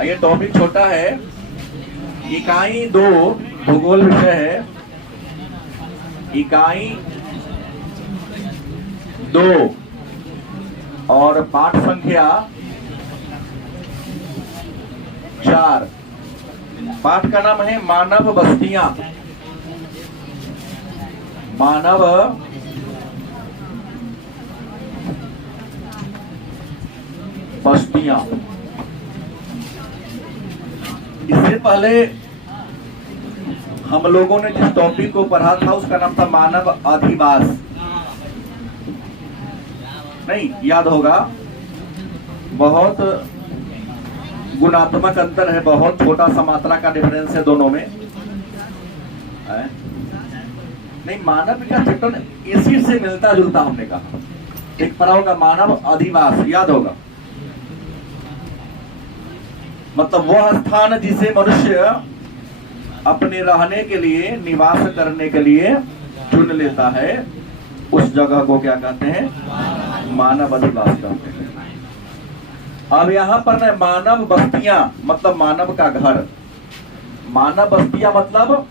ये टॉपिक छोटा है। इकाई 2 भूगोल विषय है। इकाई 2 और पाठ संख्या 4। पाठ का नाम है मानव बस्तियां। मानव बस्तियां। इससे पहले हम लोगों ने जिस टॉपिक को पढ़ा था उसका नाम था मानव अधिवास। नहीं याद होगा, बहुत गुणात्मक अंतर है, बहुत छोटा सा मात्रा का डिफरेंस है दोनों में है? नहीं, मानव का चैप्टर इसी से मिलता जुलता हमने कहा। एक पढ़ा होगा मानव अधिवास, याद होगा, मतलब वह स्थान जिसे मनुष्य अपने रहने के लिए, निवास करने के लिए चुन लेता है, उस जगह को क्या कहते हैं? मानव अधिवास कहते हैं। अब यहाँ पर न मानव बस्तियां मतलब मानव का घर। मानव बस्तियां मतलब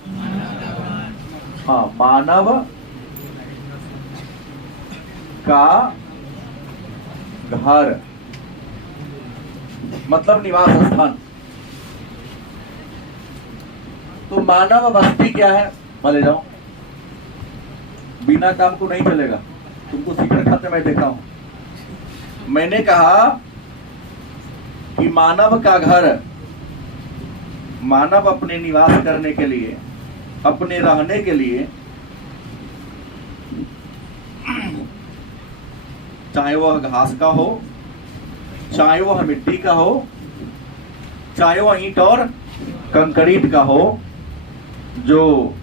हाँ, मानव का घर मतलब निवास स्थान। तो मानव बस्ती क्या है? बोले जाओ, बिना काम को नहीं चलेगा। तुमको सिगरेट खाते मैं देखा हूं। मैंने कहा कि मानव का घर, मानव अपने निवास करने के लिए, अपने रहने के लिए, चाहे वह घास का हो, चाहे वह मिट्टी का हो, चाहे वह ईंट और कंक्रीट का हो, जो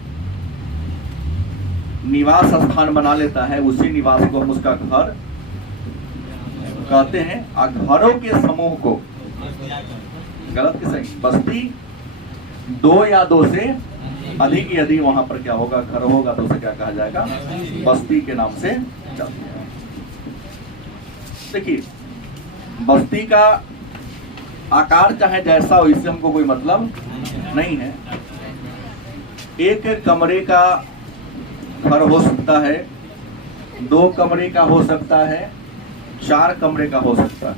निवास स्थान बना लेता है उसी निवास को हम उसका घर कहते हैं। घरों के समूह को, गलत के सही, बस्ती 2 या 2 से अधिक यदि वहां पर क्या होगा, घर होगा, तो उसे क्या कहा जाएगा? बस्ती के नाम से चलती है। देखिए, बस्ती का आकार चाहे जैसा हो, इससे हमको कोई मतलब नहीं है। एक कमरे का घर हो सकता है, 2 कमरे का हो सकता है, 4 कमरे का हो सकता है,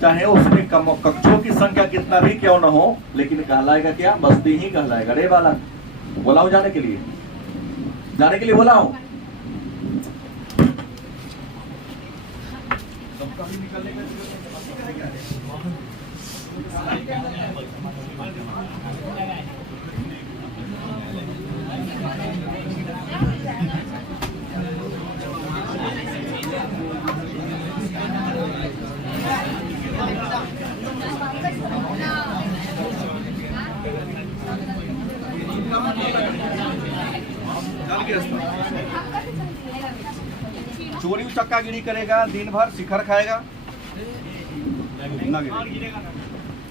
चाहे उसमें कक्षों की संख्या कितना भी क्यों न हो, लेकिन कहलाएगा क्या? बस्ती ही कहलाएगा। रे वाला बोला हूं जाने के लिए, जाने के लिए बोला हूं। चोरी चक्का गिरी करेगा, दिन भर शिखर खाएगा, ना गिरेगा,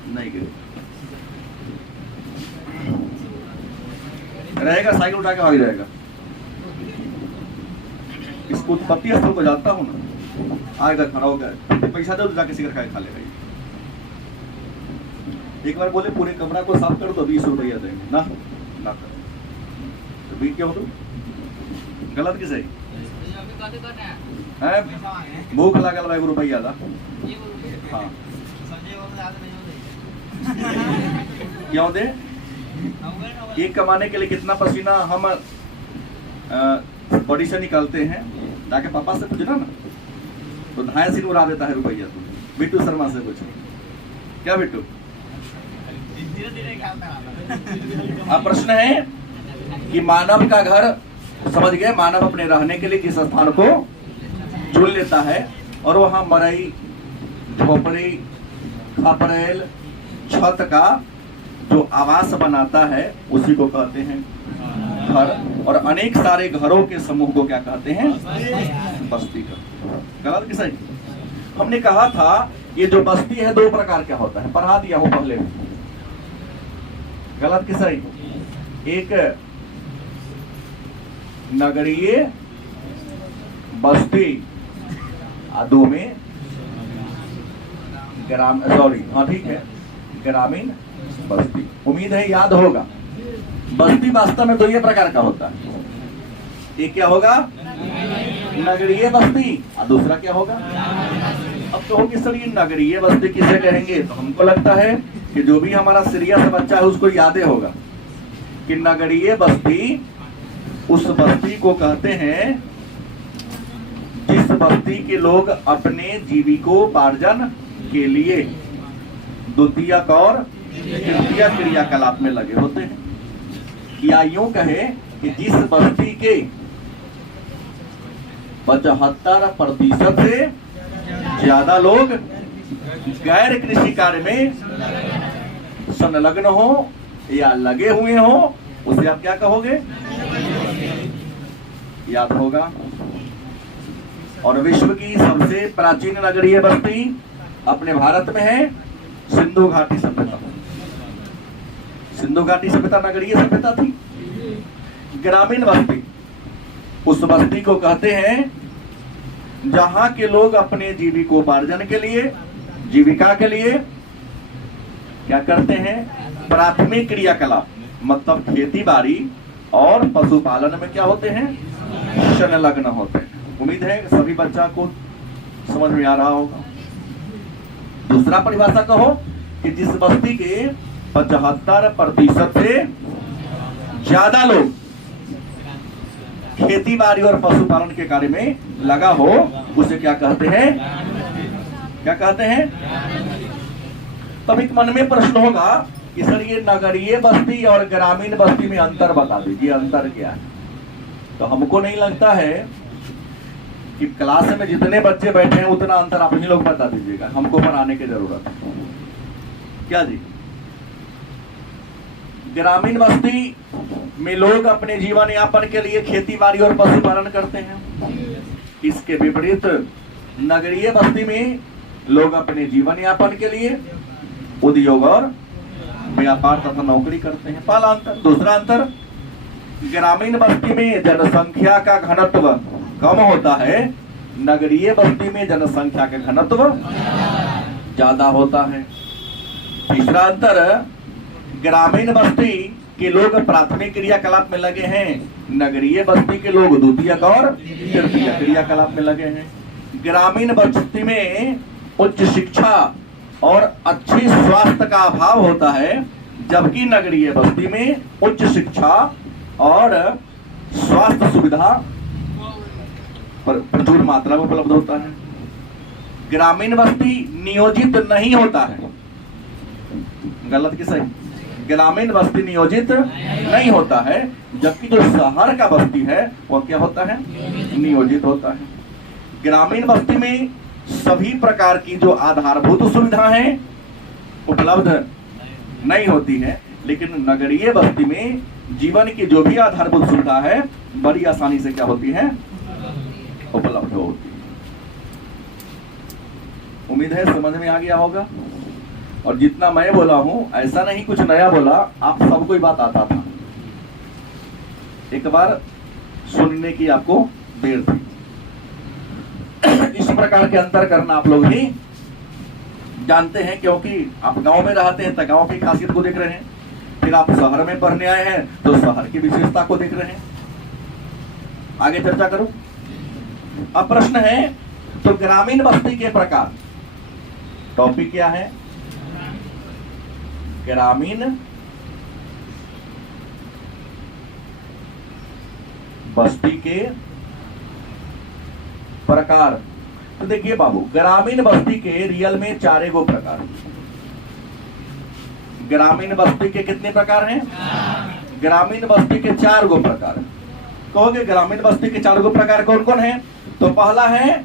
नहीं गिरेगा, रहेगा, साइकिल उठा के भाग जाएगा। इसको उत्पत्ति स्थल को जानता हूं ना, आएगा, खड़ा होगा, पैसा दो तो जाके शिखर खाए खा लेगा। एक बार बोले पूरे कमरा को साफ कर दो, 20 रुपया देंगे, ना ना कर तो भी क्यों? तुम गलत की सही है? भूख लागल बा, 1 रुपया दा। हाँ, क्यों दे? एक कमाने के लिए कितना पसीना हम बॉडी से निकालते हैं, जाके पापा से पूछना ना, तो 2.5 उड़ा देता है रुपया। तुम बिट्टू शर्मा से पूछो, क्या बिट्टू? अब प्रश्न है कि मानव का घर, समझ गए? मानव अपने रहने के लिए जिस स्थान को चुन लेता है और वहां मरई, झोपड़ी, खपरेल, छत का जो आवास बनाता है उसी को कहते हैं घर। और अनेक सारे घरों के समूह को क्या कहते हैं? बस्ती का। गलत कि सही? हमने कहा था ये जो बस्ती है 2 प्रकार का होता है, पढ़ा दिया हो पहले। गलत कि सही? एक नगरीय बस्ती, 2 में ग्राम, सॉरी, हाँ ठीक है, ग्रामीण बस्ती। उम्मीद है याद होगा। बस्ती वास्तव में दो ये प्रकार का होता है। एक क्या होगा? नगरीय बस्ती, और दूसरा क्या होगा? अब तो होगी सर ये नगरीय बस्ती किसे कहेंगे? तो हमको लगता है कि जो भी हमारा सीरियस बच्चा है उसको यादें होगा कि नगरीय बस्ती उस बस्ती को कहते हैं जिस बस्ती के लोग अपने जीविकोपार्जन के लिए द्वितीयक और तृतीय क्रियाकलाप में लगे होते हैं। या यूं कहे कि जिस बस्ती के 75% से ज्यादा लोग गैर कृषि कार्य में संलग्न हो या लगे हुए हो, उसे आप क्या कहोगे? याद होगा। और विश्व की सबसे प्राचीन नगरीय बस्ती अपने भारत में है सिंधु घाटी सभ्यता। सिंधु घाटी सभ्यता नगरीय सभ्यता थी। ग्रामीण बस्ती उस बस्ती को कहते हैं जहां के लोग अपने जीविकोपार्जन के लिए, जीविका के लिए क्या करते हैं? प्राथमिक क्रियाकलाप मतलब खेती बाड़ी और पशुपालन में क्या होते हैं? संलग्न होते हैं। उम्मीद है सभी बच्चा को समझ में आ रहा होगा। दूसरा परिभाषा कहो कि जिस बस्ती के 75% से ज्यादा लोग खेती बाड़ी और पशुपालन के कार्य में लगा हो, उसे क्या कहते हैं? क्या कहते हैं? तब एक मन में प्रश्न होगा कि सर ये नगरीय बस्ती और ग्रामीण बस्ती में अंतर बता दीजिए, अंतर क्या है? तो हमको नहीं लगता है कि क्लास में जितने बच्चे बैठे हैं उतना अंतर आप ही लोग बता दीजिएगा, हमको पढ़ाने की जरूरत है क्या जी? ग्रामीण बस्ती में लोग अपने जीवन यापन के लिए खेती बाड़ी और पशुपालन करते हैं। इसके विपरीत नगरीय बस्ती में लोग अपने जीवन यापन के लिए उद्योग और व्यापार तथा नौकरी करते हैं। पहला अंतर। दूसरा अंतर, ग्रामीण बस्ती में जनसंख्या का घनत्व कम होता है, नगरीय बस्ती में जनसंख्या का घनत्व ज्यादा होता है। तीसरा अंतर, ग्रामीण बस्ती के लोग प्राथमिक क्रियाकलाप में लगे हैं, नगरीय बस्ती के लोग द्वितीयक और तृतीय क्रियाकलाप में लगे हैं। ग्रामीण बस्ती में उच्च शिक्षा और अच्छी स्वास्थ्य का अभाव होता है, जबकि नगरीय बस्ती में उच्च शिक्षा और स्वास्थ्य सुविधा प्रचुर मात्रा में उपलब्ध होता है। ग्रामीण बस्ती नियोजित नहीं होता है। गलत कि सही? ग्रामीण बस्ती नियोजित नहीं होता है, जबकि जो शहर का बस्ती है वह क्या होता है? नियोजित होता है। ग्रामीण बस्ती में सभी प्रकार की जो आधारभूत सुविधाएं उपलब्ध नहीं होती है, लेकिन नगरीय बस्ती में जीवन की जो भी आधारभूत सुविधा है बड़ी आसानी से क्या होती है? उपलब्ध होती है। उम्मीद है समझ में आ गया होगा। और जितना मैं बोला हूं ऐसा नहीं कुछ नया बोला, आप सबको ही बात आता था, एक बार सुनने की आपको देर थी। इस प्रकार के अंतर करना आप लोग ही जानते हैं, क्योंकि आप गांव में रहते हैं तो गांव की खासियत को देख रहे हैं, फिर आप शहर में पढ़ने आए हैं तो शहर की विशेषता को देख रहे हैं। आगे चर्चा करूं। अब प्रश्न है तो ग्रामीण बस्ती के प्रकार, टॉपिक क्या है? ग्रामीण बस्ती के प्रकार। तो देखिए बाबू, ग्रामीण बस्ती के रियल में 4 गो प्रकार। ग्रामीण बस्ती के कितने प्रकार हैं? ग्रामीण बस्ती के 4 गो प्रकार। कहोगे ग्रामीण बस्ती के 4 गो प्रकार कौन कौन है? तो पहला है,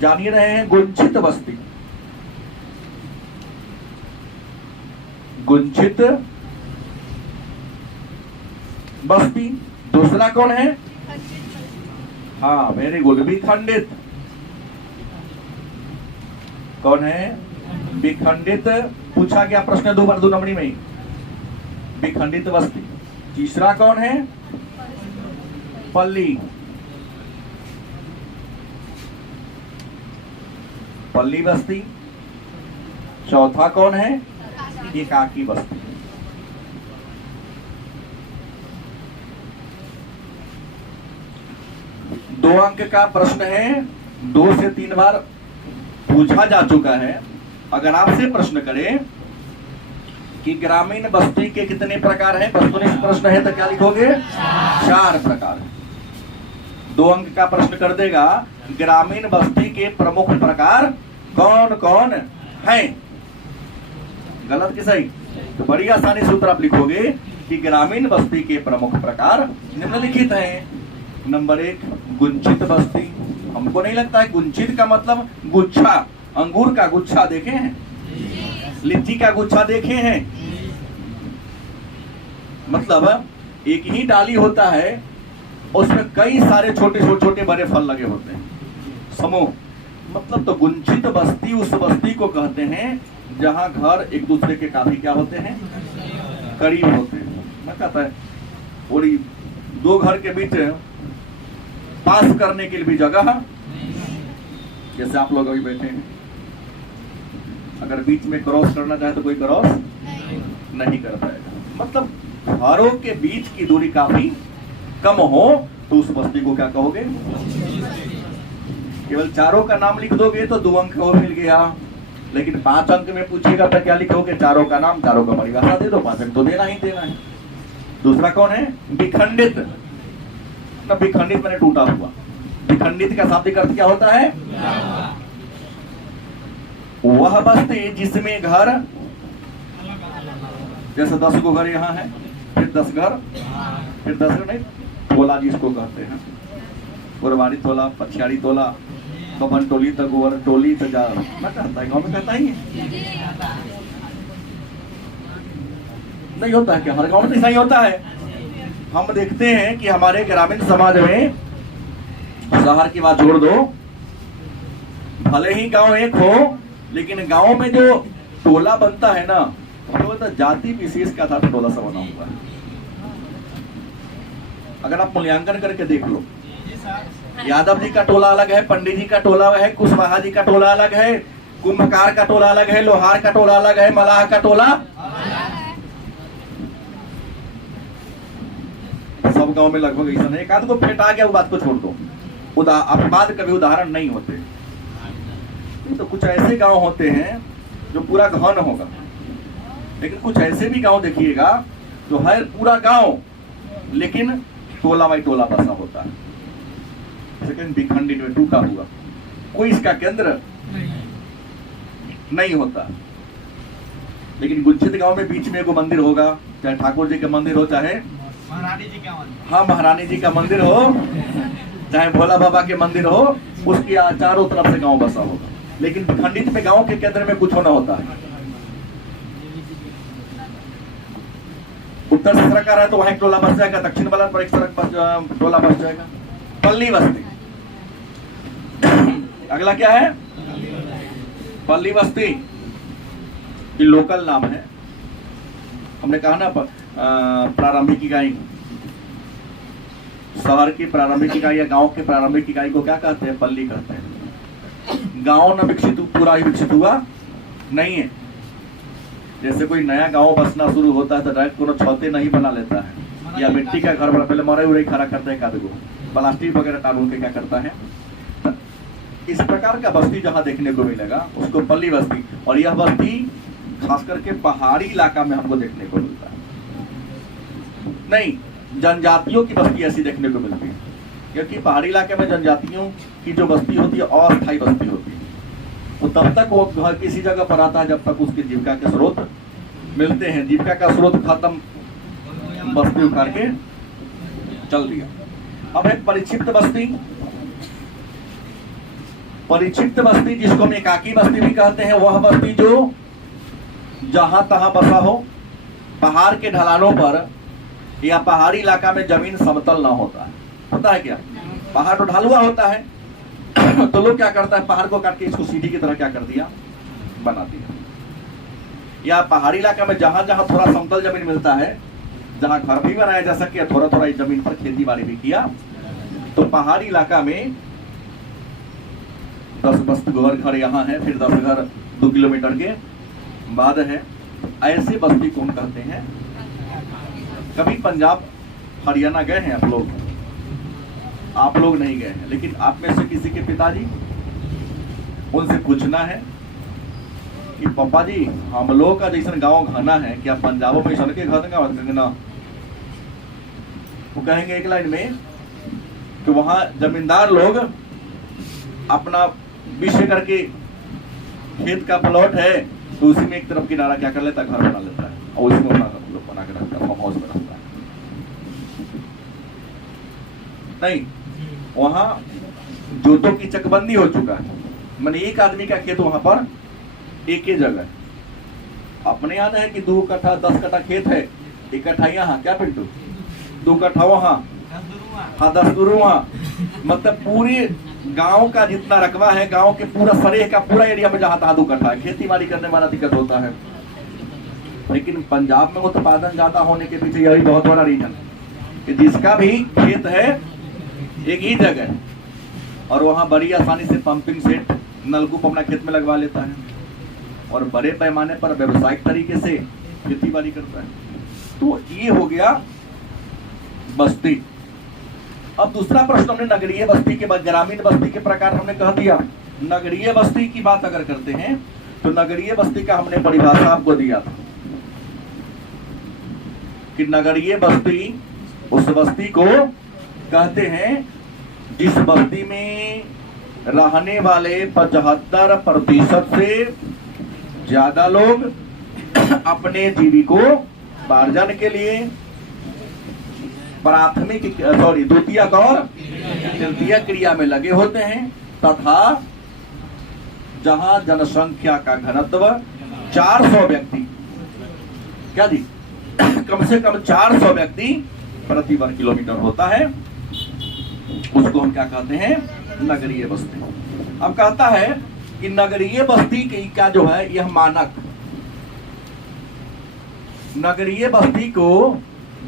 जानिए रहे हैं, गुंचित बस्ती। गुंचित बस्ती। दूसरा कौन है? हाँ वेरी गुड, विखंडित। कौन है? विखंडित। पूछा गया प्रश्न 2 बार 2 नंबरी में, विखंडित बस्ती। तीसरा कौन है? पल्ली। पल्ली बस्ती। चौथा कौन है? एकाकी बस्ती। दो अंक का प्रश्न है, 2 से 3 बार पूछा जा चुका है। अगर आपसे प्रश्न करें कि ग्रामीण बस्ती के कितने प्रकार हैं, वस्तुनिष्ठ प्रश्न है तो क्या लिखोगे? 4 प्रकार। 2 अंक का प्रश्न कर देगा, ग्रामीण बस्ती के प्रमुख प्रकार कौन कौन हैं? गलत कि सही? तो बड़ी आसानी से उत्तर आप लिखोगे कि ग्रामीण बस्ती के प्रमुख प्रकार निम्नलिखित हैं। नंबर 1, गुंचित बस्ती। हमको नहीं लगता है गुंचित का मतलब गुच्छा, अंगूर का गुच्छा देखे हैं, लीची का गुच्छा देखे हैं, मतलब एक ही डाली होता है, उसमें कई सारे छोटे छोटे बड़े फल लगे होते हैं, समूह। मतलब तो गुंचित बस्ती उस बस्ती को कहते हैं जहां घर एक दूसरे के काफी क्या होते हैं, करीब होते हैं। मैं कहता है पूरी 2 घर के बीच पास करने के लिए भी जगह है, जैसे आप लोग अभी बैठे हैं, अगर बीच में क्रॉस करना चाहे तो कोई क्रॉस नहीं कर पाएगा। मतलब घरों के बीच की दूरी काफी कम हो तो उस बस्ती को क्या कहोगे? केवल 4 का नाम लिख दोगे तो 2 अंक और मिल गया, लेकिन 5 अंक में पूछेगा तो क्या लिखोगे? 4 का नाम, 4 का परिभाषा दे दो, 5 अंक तो देना ही देना है। दूसरा कौन है? विखंडित। ना विखंडित मैंने टूटा हुआ। विखंडित का शाब्दिक अर्थ क्या होता है? वह बस्ती जिसमें घर, जैसे 10 को घर यहाँ है, फिर 10 घर, फिर 10 नहीं, टोला जिसको कहते हैं, गुरबारी टोला, पछियारी टोला, बबन टोली तो गोवर टोली तो जा, मैं कहता है गाँव में कहता ही है, नहीं होता है क्या? हर गाँव में तो ऐसा ही होता है। हम देखते हैं कि हमारे ग्रामीण समाज में, शहर की बात छोड़ दो, भले ही गांव एक हो, लेकिन गांव में जो टोला बनता है ना, तो जाति विशेष का था टोला सा बना हुआ है। अगर आप मूल्यांकन करके देख लो, यादव जी का टोला अलग है, पंडित जी का टोला है, कुशवाहा जी का टोला अलग है, कुंभकार का टोला अलग है, लोहार का टोला अलग है, मलाह का टोला, सब गांव में लगभग ऐसा नहीं। एक आध को फेंटा गया, वो बात को छोड़ दो, अपवाद कभी उदाहरण नहीं होते। तो कुछ ऐसे गांव होते हैं जो पूरा घन होगा, लेकिन कुछ ऐसे भी गांव देखिएगा जो है पूरा गांव, लेकिन टोला बाई टोला बसा होता है, सेकंड विखंडित में टूटा हुआ, कोई इसका केंद्र नहीं होता। लेकिन गुंचित गांव में बीच में एगो मंदिर होगा, चाहे ठाकुर जी का मंदिर हो, चाहे महारानी जी का मंदिर, हाँ महारानी जी का मंदिर हो, चाहे भोला बाबा के मंदिर हो, उसके चारों तरफ से गांव बसा होगा। लेकिन खंडित में गांव के केंद्र में कुछ होना होता है। उत्तर से सड़क आ रहा है तो वहां एक टोला बस जाएगा, दक्षिण वाला पर एक सड़क टोला बस जाएगा, पल्ली बस्ती। अगला क्या है? पल्ली बस्ती, ये लोकल नाम है। हमने कहा ना प्रारंभिक इकाई, शहर की प्रारंभिक इकाई या गांव के प्रारंभिक इकाई को क्या कहते हैं? पल्ली कहते हैं। गांव न विकसित पूरा ही विकसित हुआ नहीं है। जैसे कोई नया गांव बसना शुरू होता है तो डायरेक्ट कोनो छते नहीं बना लेता है, या मिट्टी का घर बना, पहले मरई उड़ई खड़ा करता है, कादगो प्लास्टिक वगैरह टाल के क्या करता है। इस प्रकार का बस्ती जहां देखने को मिलेगा उसको पल्ली बस्ती, और यह बस्ती खास करके पहाड़ी इलाका में हमको देखने को मिलता है। नहीं, जनजातियों की बस्ती ऐसी देखने को मिलती है, क्योंकि पहाड़ी इलाके में जनजातियों की जो बस्ती होती है अस्थायी बस्ती होती है। तो तब तक वो घर किसी जगह पर आता है जब तक उसकी जीविका के स्रोत मिलते हैं। जीविका का स्रोत खत्म, बस्ती उखाड़ के चल दिया। अब है परिक्षिप्त बस्ती। परिक्षिप्त बस्ती जिसको हम एकाकी बस्ती भी कहते हैं, वह बस्ती जो जहां तहां बसा हो, पहाड़ के ढलानों पर या पहाड़ी इलाका में जमीन समतल ना होता है। होता है क्या? पहाड़ तो ढालुआ होता है तो लोग क्या करता है, पहाड़ को काट के इसको सीढ़ी की तरह क्या कर दिया, बना दिया। या पहाड़ी इलाका में जहां जहां थोड़ा समतल जमीन मिलता है, जहां घर भी बनाया जा सके, थोड़ा थोड़ा इस जमीन पर खेती बाड़ी भी किया, तो पहाड़ी इलाका में 10 घर यहाँ है, फिर 10 घर 2 किलोमीटर के बाद है, ऐसी बस्ती कौन कहते हैं? कभी पंजाब हरियाणा गए हैं आप लोग? आप लोग नहीं गए हैं, लेकिन आप में से किसी के पिताजी, उनसे पूछना है कि पापा जी हम लोग का जैसा गांव घना है, क्या पंजाबों में सन के घर ना? वो कहेंगे एक लाइन में कि वहां जमींदार लोग अपना विषय करके खेत का प्लॉट है तो उसी में एक तरफ किनारा क्या कर लेता है, घर बना लेता है और उसमें लोग बना के रखता है, फार्म हाउस में रखता है। नहीं, वहां जोतों की चकबंदी हो चुका है, मैंने एक आदमी का खेत वहां पर एक ही जगह। अपने याद है कि 2 कट्ठा 10 कट्ठा खेत है, 1 कट्ठा यहाँ, क्या पिंटू 2 कट्ठा वहां, हाँ 10 गुरु वहां, मतलब पूरी गांव का जितना रकबा है, गांव के पूरा सरेह का पूरा एरिया में जहां तहां 2 कट्ठा है, खेती बाड़ी करने वाला दिक्कत होता है। लेकिन पंजाब में उत्पादन ज्यादा होने के पीछे यही बहुत बड़ा रीजन कि जिसका भी खेत है एक ही जगह और वहां बड़ी आसानी से पंपिंग सेट नलकूप अपना खेत में लगवा लेता है और बड़े पैमाने पर व्यवसायिक तरीके से खेती बाड़ी करता है। तो ये हो गया बस्ती। अब दूसरा प्रश्न हमने नगरीय बस्ती के बाद ग्रामीण बस्ती के प्रकार हमने कह दिया। नगरीय बस्ती की बात अगर करते हैं तो नगरीय बस्ती का हमने परिभाषा आपको दिया था कि नगरीय बस्ती उस बस्ती को कहते हैं जिस बस्ती में रहने वाले 75% से ज्यादा लोग अपने जीविकोपार्जन के लिए द्वितीयक और तृतीय क्रिया में लगे होते हैं तथा जहां जनसंख्या का घनत्व 400 व्यक्ति, क्या जी, कम से कम 400 व्यक्ति प्रति वर्ग किलोमीटर होता है, उसको हम क्या कहते हैं, नगरीय बस्ती। अब कहता है कि नगरीय बस्ती की क्या जो है यह मानक, नगरीय बस्ती को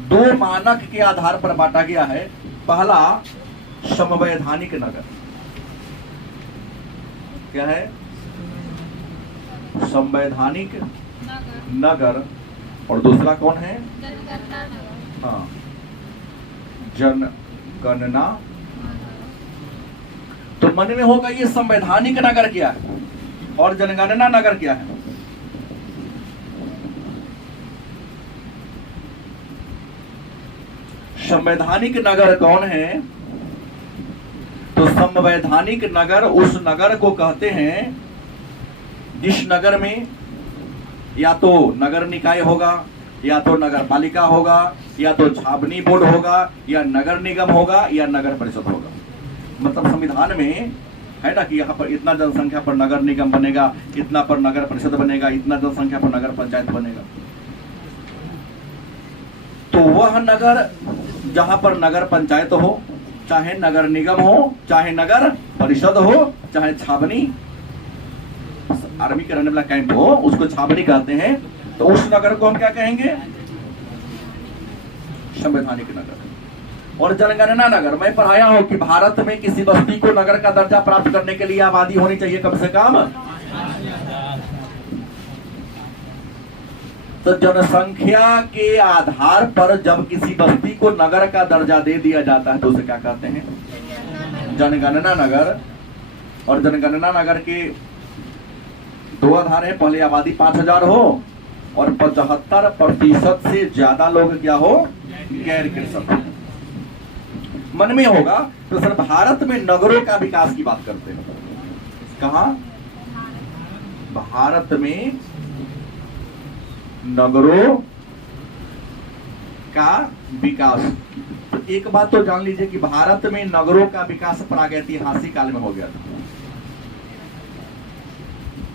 2 मानक के आधार पर बांटा गया है। पहला संवैधानिक नगर, क्या है, संवैधानिक नगर, और दूसरा कौन है, हाँ, जनगणना। तो मन में होगा ये संवैधानिक नगर क्या है और जनगणना नगर क्या है। संवैधानिक नगर कौन है, तो संवैधानिक नगर उस नगर को कहते हैं जिस नगर में या तो नगर निकाय होगा, या तो नगर पालिका होगा, या तो छावनी बोर्ड होगा, या नगर निगम होगा, या नगर परिषद होगा। मतलब संविधान में है ना कि यहाँ पर इतना जनसंख्या पर नगर निगम बनेगा, इतना पर नगर परिषद बनेगा, इतना जनसंख्या पर नगर पंचायत बनेगा। तो वह नगर जहां पर नगर पंचायत हो, चाहे नगर निगम हो, चाहे नगर परिषद हो, चाहे छावनी आर्मी का रहने वाला कैंप हो, उसको छावनी कहते हैं। तो उस नगर को हम क्या कहेंगे, संवैधानिक नगर। और जनगणना नगर, मैं पढ़ाया हूं कि भारत में किसी बस्ती को नगर का दर्जा प्राप्त करने के लिए आबादी होनी चाहिए कम से कम, तो जनसंख्या के आधार पर जब किसी बस्ती को नगर का दर्जा दे दिया जाता है तो उसे क्या कहते हैं, जनगणना नगर। और जनगणना नगर के 2 आधार है, पहले आबादी 5000 हो और 75% से ज्यादा लोग क्या हो, गैर कृषक। मन में होगा तो सर भारत में नगरों का विकास की बात करते हैं, कहा, भारत में नगरों का विकास। तो एक बात तो जान लीजिए कि भारत में नगरों का विकास प्रागैतिहासिक काल में हो गया था।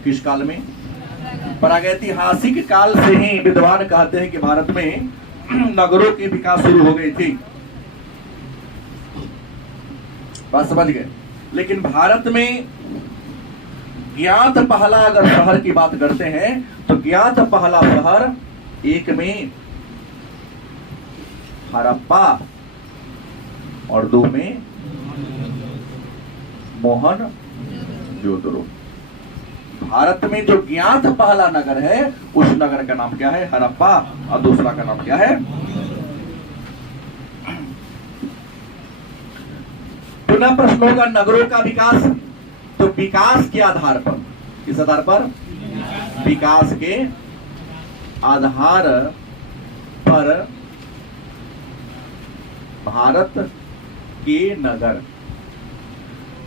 किस काल में, प्रागैतिहासिक काल से ही विद्वान कहते हैं कि भारत में नगरों की विकास शुरू हो गई थी। बात समझ गए। लेकिन भारत में ज्ञात पहला अगर शहर की बात करते हैं तो ज्ञात पहला शहर 1 में हड़प्पा और 2 में मोहनजोदड़ो। भारत में जो ज्ञात पहला नगर है उस नगर का नाम क्या है? हड़प्पा। और दूसरा का नाम क्या है? पुनः प्रश्न होगा नगरों का विकास। तो विकास के आधार पर, किस आधार पर? विकास के आधार पर भारत के नगर।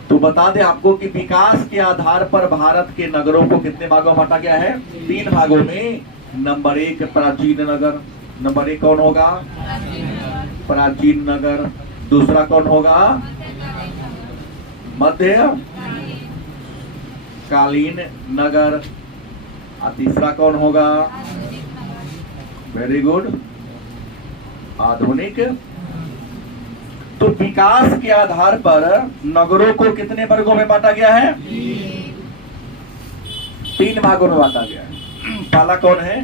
तो बता दें आपको कि विकास के आधार पर भारत के नगरों को कितने भागों में बांटा गया है? 3 भागों में। नंबर 1 प्राचीन नगर। नंबर 1 कौन होगा? प्राचीन नगर। दूसरा कौन होगा? मध्य कालीन नगर। और तीसरा कौन होगा? वेरी गुड, आधुनिक। तो विकास के आधार पर नगरों को कितने वर्गों में बांटा गया है? 3 भागों में बांटा गया है। पहला कौन है?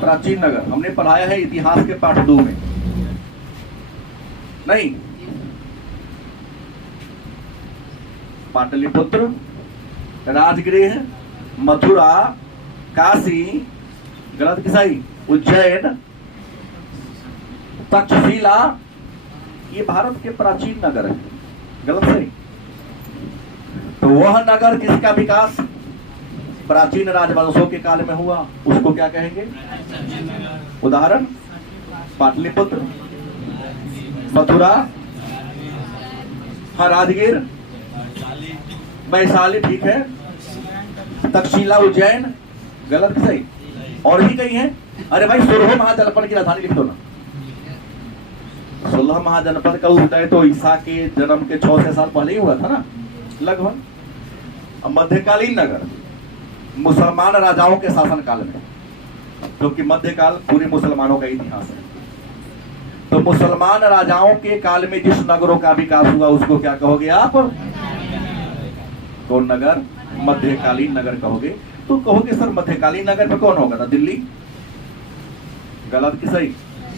प्राचीन नगर। हमने पढ़ाया है इतिहास के पाठ 2 में, नहीं? पाटलिपुत्र, राजगृह, मथुरा, काशी, गलत कि सही? उज्जैन, तक्षशिला, ये भारत के प्राचीन नगर है। गलत सही? तो वह नगर जिसका विकास प्राचीन राजवंशों के काल में हुआ उसको क्या कहेंगे? उदाहरण पाटलिपुत्र, मथुरा, हाँ राजगीर, वैशाली, ठीक है, तक्षशिला, उज्जैन, गलत कि सही? और भी कई हैं। अरे भाई 16 महाजनपद की राजधानी लिख दो ना। 16 महाजनपद का उदय तो ईसा के जन्म के 6 साल पहले ही हुआ था ना, लगभग। मध्यकालीन नगर मुसलमान राजाओं के शासन काल में, क्योंकि मध्यकाल पूरे मुसलमानों का इतिहास है। तो मुसलमान राजाओं के काल में जिस नगरों का विकास हुआ उसको क्या कहोगे आप? कौन नगर? मध्यकालीन नगर कहोगे। तो कहोगे सर मध्यकालीन नगर में कौन होगा था? दिल्ली। गलत कि सही?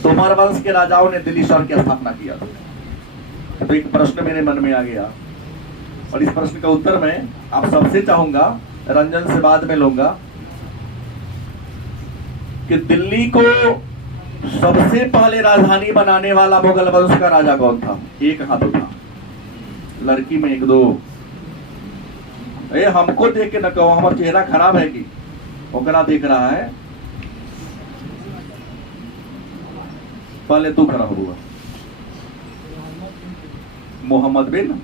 तोमर वंश के राजाओं ने दिल्ली शहर की स्थापना किया था। तो एक प्रश्न मेरे मन में आ गया और इस प्रश्न का उत्तर मैं आप सबसे चाहूंगा, रंजन से बाद में लूंगा, कि दिल्ली को सबसे पहले राजधानी बनाने वाला मुगल वंश का राजा कौन था? एक हाथ उठा। लड़की में 1 2। ए हमको देख के न कहो हमारा चेहरा खराब है कि ओकरा देख रहा है। पहले तू खड़ा हुआ। मोहम्मद बिन,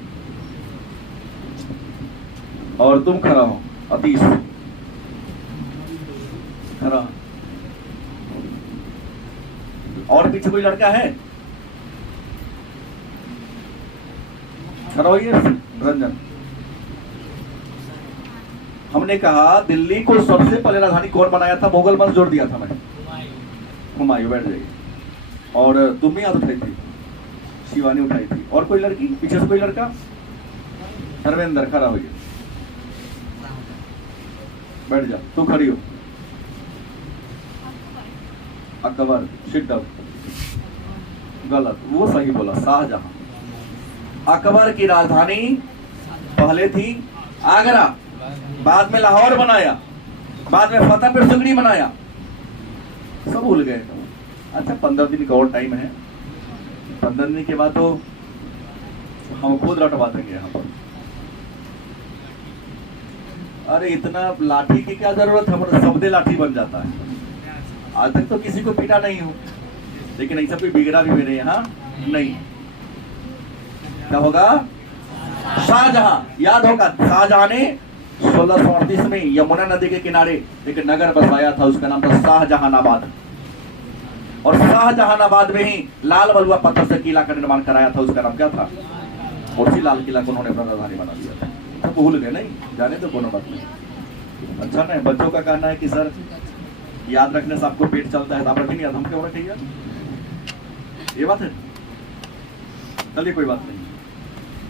और तुम खड़ा हो अतीश, खड़ा। और पीछे कोई लड़का है? खड़ा होइए रंजन। हमने कहा दिल्ली को सबसे पहले राजधानी कौन बनाया था? मुगल वंश जोड़ दिया था मैं। हुमायूं। बैठ जाइए। और तुम भी हाथ उठाई थी, शिवानी उठाई थी। और कोई लड़की? पीछे से कोई लड़का? धर्मेंद्र, खड़ा होइए, बैठ जा। तू खड़ी हो। Akbar, sit down. गलत, वो सही बोला, शाहजहां। अकबर की राजधानी पहले थी आगरा, बाद में लाहौर बनाया, बाद में फतेहपुर सिकरी बनाया। सब भूल गए। अच्छा 15 दिन का और टाइम है। 15 दिन के बाद तो हम खुद रटवा देंगे यहाँ पर। अरे इतना लाठी की क्या जरूरत है? हमारा शब्दे लाठी बन जाता है। आज तक तो किसी को पीटा नहीं हूं, लेकिन ऐसा कोई बिगड़ा भी मेरे यहाँ नहीं। क्या होगा? शाहजहां। याद होगा शाहजहां ने 1638 में यमुना नदी के किनारे एक नगर बसाया था, उसका नाम था शाहजहानाबाद। और शाहजहानाबाद में ही लाल बलुआ पत्थर से किला का निर्माण कराया था, उसका नाम क्या था? और उसी लाल किला को उन्होंने अपना राजधानी बना दिया था। सब भूल गए? नहीं जाने तो कोनो बात नहीं। अच्छा नहीं, बच्चों का कहना है कि सर याद रखने से आपको पेट चलता है, तो आप रखें नहीं याद, हम क्यों रखेंगे? ये बात है। चलिए कोई बात नहीं।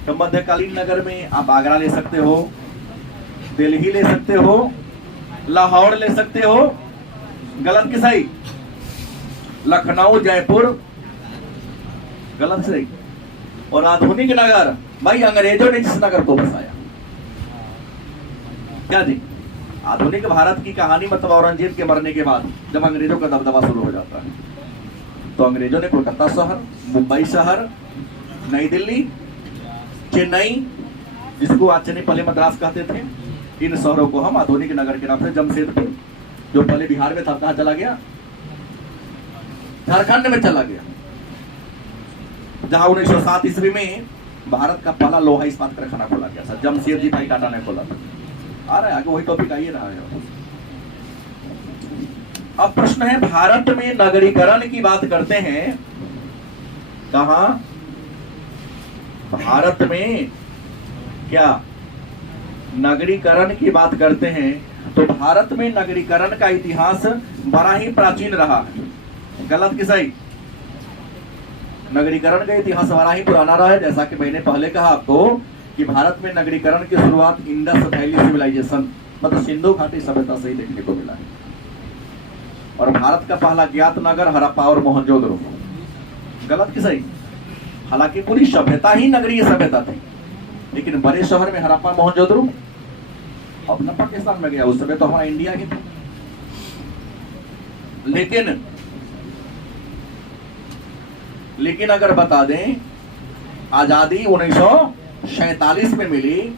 तो मध्यकालीन नगर में आप आगरा ले सकते हो, दिल्ली ले सकते हो, लाहौर ले सकते हो, गलत कि सही? लखनऊ, जयपुर, गलत सही? और आधुनिक नगर, भाई अंग्रेजों ने जिस नगर को बसाया क्या जी? आधुनिक भारत की कहानी मतलब औरंगजेब के मरने के बाद जब अंग्रेजों का दबदबा शुरू हो जाता है, तो अंग्रेजों ने कोलकाता शहर, मुंबई शहर, नई दिल्ली, चेन्नई, जिसको आज चेन्नई पहले मद्रास कहते थे, इन शहरों को हम आधुनिक नगर के नाम से, जमशेदपुर जो पहले बिहार में था, कहाँ चला गया? झारखंड में चला गया, जहां 1907 ईस्वी में भारत का पहला लोहा इस्पात कारखाना खोला गया था, जमशेदजी भाई टाटा ने खोला था। आ रहा है आगे, वही टॉपिक आइए रहा है। अब प्रश्न है, भारत में नगरीकरण की बात करते हैं, कहां? भारत में क्या नगरीकरण की बात करते हैं, तो भारत में नगरीकरण का इतिहास बड़ा ही प्राचीन रहा है। गलत कि सही? नगरीकरण का इतिहास बड़ा ही पुराना रहा है। जैसा कि मैंने पहले कहा आपको कि भारत में नगरीकरण की शुरुआत इंडस वैली सिविलाइजेशन मतलब सिंधु घाटी सभ्यता से ही देखने को मिला है। और भारत का पहला ज्ञात नगर हड़प्पा और मोहनजोदड़ो। गलत कि सही? हालांकि पूरी सभ्यता ही नगरीय सभ्यता थी, लेकिन बड़े शहर में हड़प्पा मोहनजोदड़ो अपना पाकिस्तान में गया, उस समय तो हमारा इंडिया ही था। लेकिन अगर बता दें, आजादी 1947 में मिली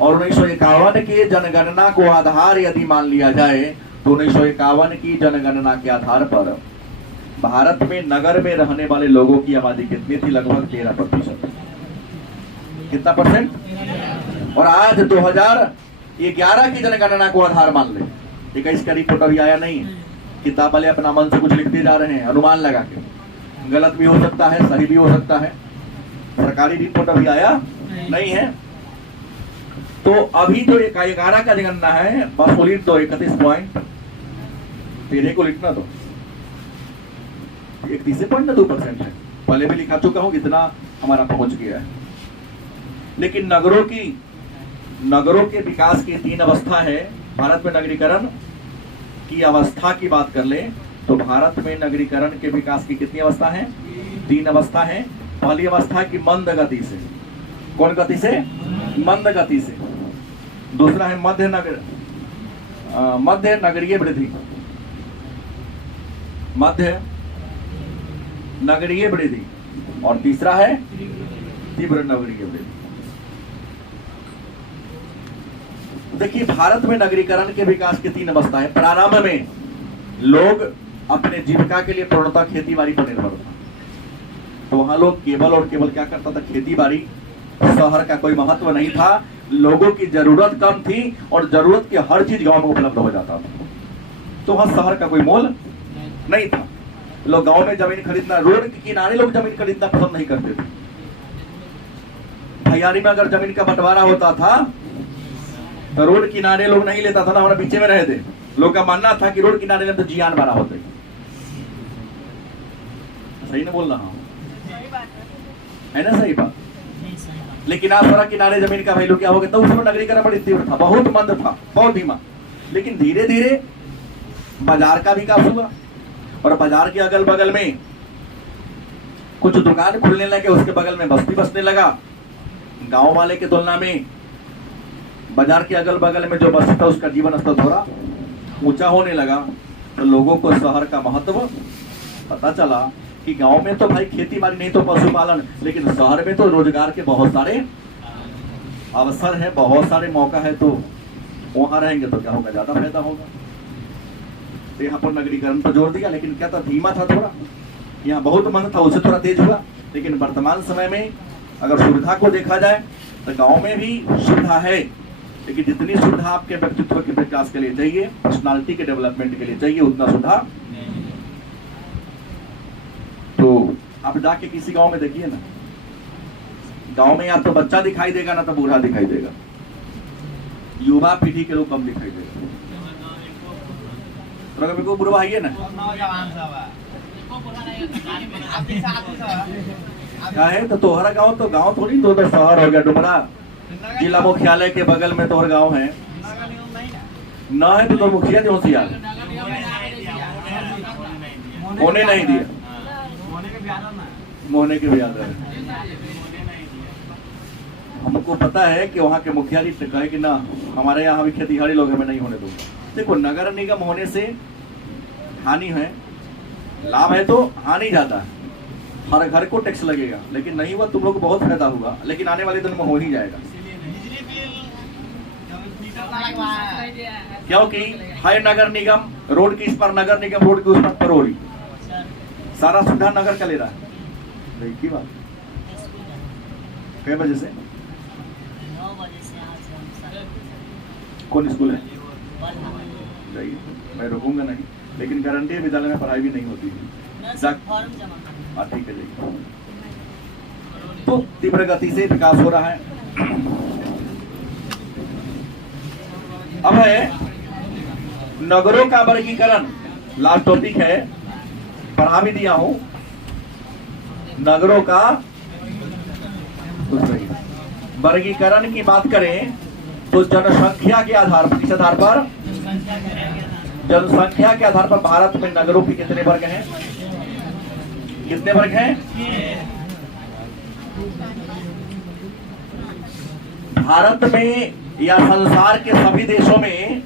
और 1951 की जनगणना को आधार यदि मान लिया जाए, तो 1951 की जनगणना के आधार पर भारत में नगर में रहने वाले लोगों की आबादी कितनी थी? लगभग 13%। कितना परसेंट? और आज 2011 की जनगणना को आधार मान ले, 21 का रिपोर्ट अभी आया नहीं है, किताब वाले अपना मन से कुछ लिखते जा रहे हैं अनुमान लगा के। गलत भी हो सकता है, सही भी हो सकता है, सरकारी रिपोर्ट अभी आया नहीं है। तो अभी जो 11 का जनगणना है, बस वो लिख दो 31.13 को लिखना, तो 31.2% है। पहले भी लिखा चुका हूं, इतना हमारा पहुंच गया है। लेकिन नगरों के विकास की 3 अवस्था है। भारत में नगरीकरण की अवस्था की बात कर ले तो भारत में नगरीकरण के विकास की कितनी अवस्था है? 3 अवस्था है। पहली अवस्था की मंद गति से। कौन गति से? मंद गति से। दूसरा है मध्य नगरीय वृद्धि, मध्य नगरीय वृद्धि, और तीसरा है तीव्र नगरीय वृद्धि। देखिए, भारत में नगरीकरण के विकास की 3 अवस्था है। प्रारंभ में लोग अपने जीविका के लिए पूर्णतः खेती बाड़ी पर निर्भर था, तो वहां लोग केवल और केवल क्या करता था? खेती बाड़ी। शहर का कोई महत्व नहीं था, लोगों की जरूरत कम थी और जरूरत की हर चीज गांव में उपलब्ध हो जाता था, तो वहां शहर का कोई मोल नहीं था। लोग गांव में जमीन खरीदना, रोड के किनारे लोग जमीन खरीदना पसंद नहीं करते थे। भैयारी में अगर जमीन का बंटवारा होता था तो रोड किनारे लोग नहीं लेता था ना, हमारे पीछे में रहे थे। लोग का मानना था कि रोड किनारे में तो जियान बड़ा होता है। सही ना बोल रहा हूं? है ना सही बात? लेकिन आप सड़क किनारे जमीन का वैल्यू क्या हो गया? तो उस समय नगरीकरण बड़ी तीव्र था, बहुत मंद था, बहुत धीमा। लेकिन धीरे धीरे बाजार का विकास हुआ और बाजार के अगल बगल में कुछ दुकान खुलने लगे, उसके बगल में बस्ती बसने लगा। गांव वाले की तुलना में बाजार के अगल बगल में जो बस्ती था उसका जीवन स्तर थोड़ा ऊंचा होने लगा, तो लोगों को शहर का महत्व पता चला कि गांव में तो भाई खेती बाड़ी नहीं तो पशुपालन, लेकिन शहर में तो रोजगार के बहुत सारे अवसर है, बहुत सारे मौका है, तो वहां रहेंगे तो क्या होगा? ज्यादा फायदा होगा। तो यहाँ पर नगरीकरण पर जोर दिया, लेकिन क्या था? धीमा था थोड़ा। यहाँ बहुत मंद था, उससे थोड़ा तेज हुआ। लेकिन वर्तमान समय में अगर सुविधा को देखा जाए तो गाँव में भी सुविधा है, लेकिन जितनी सुविधा आपके व्यक्तित्व के विकास के लिए चाहिए, पर्सनालिटी के डेवलपमेंट के लिए चाहिए, उतना सुविधा। तो आप जाके किसी गांव में देखिए ना, गांव में या तो बच्चा दिखाई देगा ना तो बूढ़ा दिखाई देगा, युवा पीढ़ी के लोग कम दिखाई देगा। तो अगर को बुढ़वा है ना, क्या है? तो तोहरा गांव तो गांव थोड़ी, तो शहर हो गया। डुमरा जिला मुख्यालय के बगल में तोहर गांव है न है, तो मुखिया जो होशियार होने नहीं दिया, मोहने के ब्याज है। हम सबको पता है कि वहाँ के मुखिया जी कहे कि ना हमारे यहाँ भी खेतीहारी लोग हमें नहीं होने दूंगा। देखो, नगर निगम होने से हानि है, लाभ है तो हानि ज्यादा है। हर घर को टैक्स लगेगा, लेकिन नहीं हुआ तुम लोग को बहुत फायदा होगा, लेकिन आने वाले दिन में हो ही जाएगा, क्योंकि है नगर निगम रोड की इस पर, नगर निगम रोड के उस पर परोड़ी, सारा सुविधा नगर का ले रहा है। की बात कै बजे से? 9 बजे से यहाँ से हम सर। कौन स्कूल है? जाइए, मैं रुकूंगा नहीं, लेकिन गारंटी है विद्यालय में पढ़ाई भी नहीं होती है। फॉर्म जमा करना। हाँ ठीक है, जाइए। तो तीव्र गति से विकास हो रहा है। अब है नगरों का वर्गीकरण, लास्ट टॉपिक है, पढ़ा भी दिया हूं। नगरों का वर्गीकरण की बात करें तो जनसंख्या के आधार पर, किस आधार पर? जनसंख्या के आधार पर भारत में नगरों के कितने वर्ग हैं? कितने वर्ग हैं? भारत में या संसार के सभी देशों में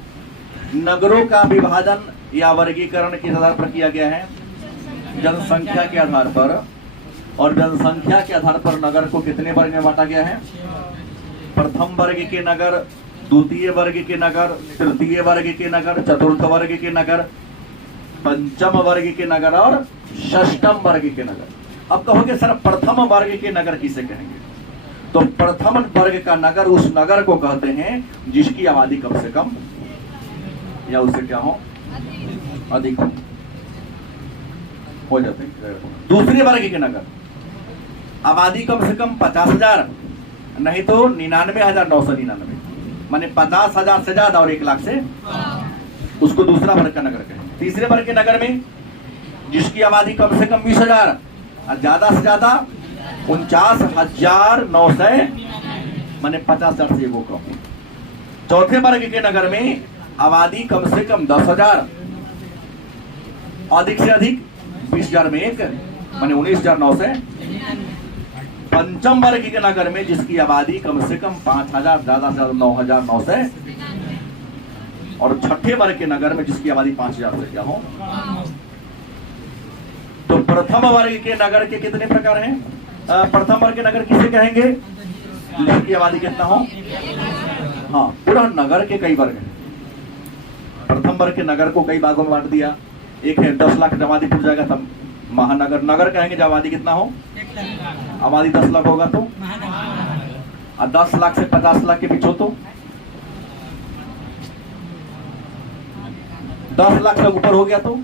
नगरों का विभाजन या वर्गीकरण किस आधार पर किया गया है? जनसंख्या के आधार पर। और जनसंख्या के आधार पर नगर को कितने वर्ग में बांटा गया है? प्रथम वर्ग के नगर, द्वितीय वर्ग के नगर, तृतीय वर्ग के नगर, चतुर्थ वर्ग के नगर, पंचम वर्ग के नगर और षष्ठम वर्ग के नगर। अब कहोगे सर प्रथम वर्ग के नगर किसे कहेंगे? तो प्रथम वर्ग का नगर उस नगर को कहते हैं जिसकी आबादी कम से कम या उससे क्या हो, अधिक हो जाते हैं। दूसरे वर्ग के नगर आबादी कम से कम 50,000 नहीं तो 99,999, माने 50,000 से ज्यादा और 1 लाख से, उसको दूसरा वर्ग का नगर कहें। तीसरे वर्ग के नगर में जिसकी आबादी कम से कम 20,000 और ज्यादा से ज्यादा 49,900, माने 50,000 से एगो कम। चौथे वर्ग के नगर में आबादी कम से कम 10,000, अधिक से अधिक 20,000 में 1, माने 19,900। पंचम वर्ग के नगर में जिसकी आबादी कम से कम 5,000, ज्यादा से ज्यादा 9,900। और छठे वर्ग के नगर में जिसकी आबादी 5,000 से क्या हो। तो प्रथम वर्ग के नगर के कितने प्रकार हैं? प्रथम वर्ग के नगर किसे कहेंगे? जिसकी आबादी कितना हो। हाँ, पूरा नगर के कई वर्ग हैं। प्रथम वर्ग के नगर को कई भागों में बांट दिया। एक है 10 लाख आबादी टूट जाएगा तब महानगर। नगर कहेंगे जब आबादी कितना हो, आबादी 10 लाख होगा तो, और 10 लाख से 50 लाख के बीच हो तो, 10 लाख से ऊपर हो गया तो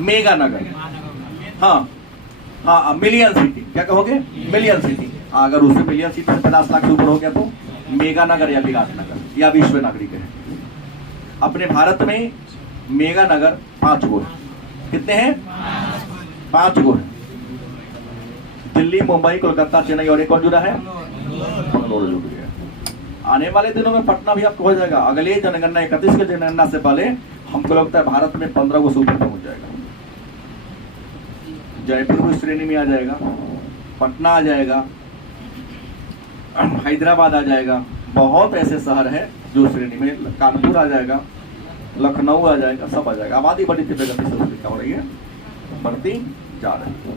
मेगा नगर। हाँ हाँ, मिलियन सिटी क्या कहोगे? Million city. अगर उससे मिलियन सिटी से 50 लाख से ऊपर हो गया तो मेगा नगर या विराट नगर या विश्व नागरिक है। अपने भारत में मेगा नगर 5 गो है। कितने हैं? 5 गो है। दिल्ली, मुंबई, कोलकाता, चेन्नई और एक और जुड़ा है, बंगलुरु जुड़ गया। आने वाले दिनों में पटना भी आपको हो जाएगा। अगले जनगणना 31 के जनगणना से पहले हमको लगता है भारत में 15 गो से ऊपर पहुंच जाएगा। जयपुर भी श्रेणी में आ जाएगा, पटना आ जाएगा, हैदराबाद आ जाएगा। बहुत ऐसे शहर है जो श्रेणी में, कानपुर आ जाएगा, लखनऊ आ जाएगा, सब आ जाएगा। आबादी बड़ी तीव्र गति से हो रही है, बढ़ती जा रही है।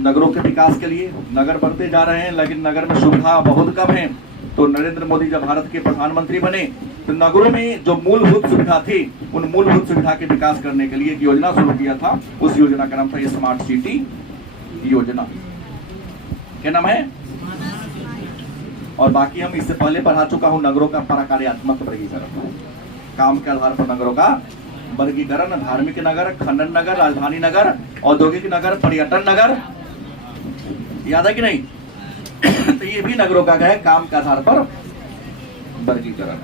नगरों के विकास के लिए नगर बढ़ते जा रहे हैं, लेकिन नगर में सुविधा बहुत कम है। तो नरेंद्र मोदी जब भारत के प्रधानमंत्री बने तो नगरों में जो मूलभूत सुविधा थी, उन मूलभूत सुविधा के विकास करने के लिए एक योजना शुरू किया था। उस योजना का नाम था स्मार्ट सिटी योजना। क्या नाम है? और बाकी हम इससे पहले पढ़ा चुका हूं नगरों का प्रकार्यात्मक वर्गीकरण। काम के आधार पर नगरों का वर्गीकरण: धार्मिक नगर, खनन नगर, राजधानी नगर, औद्योगिक नगर, पर्यटन नगर। याद है कि नहीं? तो ये भी नगरों का है काम के आधार पर वर्गीकरण।